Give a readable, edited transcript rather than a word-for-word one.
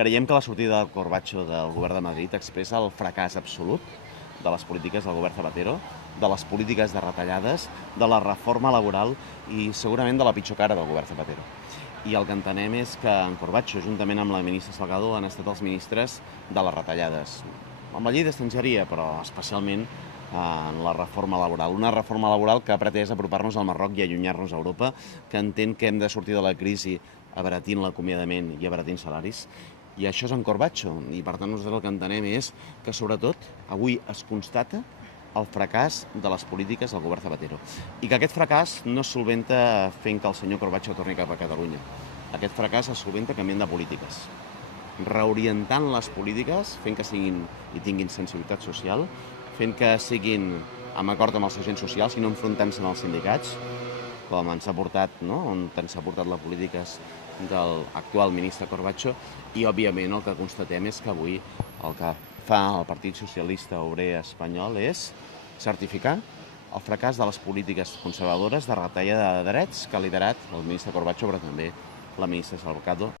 Creiem que la sortida del Corbacho del govern de Madrid expressa el fracàs absolut de les polítiques del govern Zapatero, de les polítiques de retallades, de la reforma laboral i segurament de la pitjor cara del govern Zapatero. I el que entenem és que en Corbacho, juntament amb la ministra Salgado, han estat els ministres de les retallades. Amb la llei d'estrangeria, però especialment en la reforma laboral. Una reforma laboral que ha pretès apropar-nos al Marroc i allunyar-nos a Europa, que entén que hem de sortir de la crisi abaratint l'acomiadament i abaratint salaris. I això és en Corbacho, i per tant nosaltres el que entenem és que sobretot avui es constata el fracàs de les polítiques del govern Zapatero. I que aquest fracàs no es solventa fent que el senyor Corbacho torni cap a Catalunya. Aquest fracàs es solventa canviant de polítiques, reorientant les polítiques, fent que siguin i tinguin sensibilitat social, fent que siguin amb acord amb els agents socials i no enfrontant-se amb els sindicats, com ens ha portat, no? On ens ha portat les polítiques de l'actual ministre Corbacho, i òbviament el que constatem és que avui el que fa el Partit Socialista Obrer Espanyol és certificar el fracàs de les polítiques conservadores de retallada de drets que ha liderat el ministre Corbacho, però també la ministra Salgado.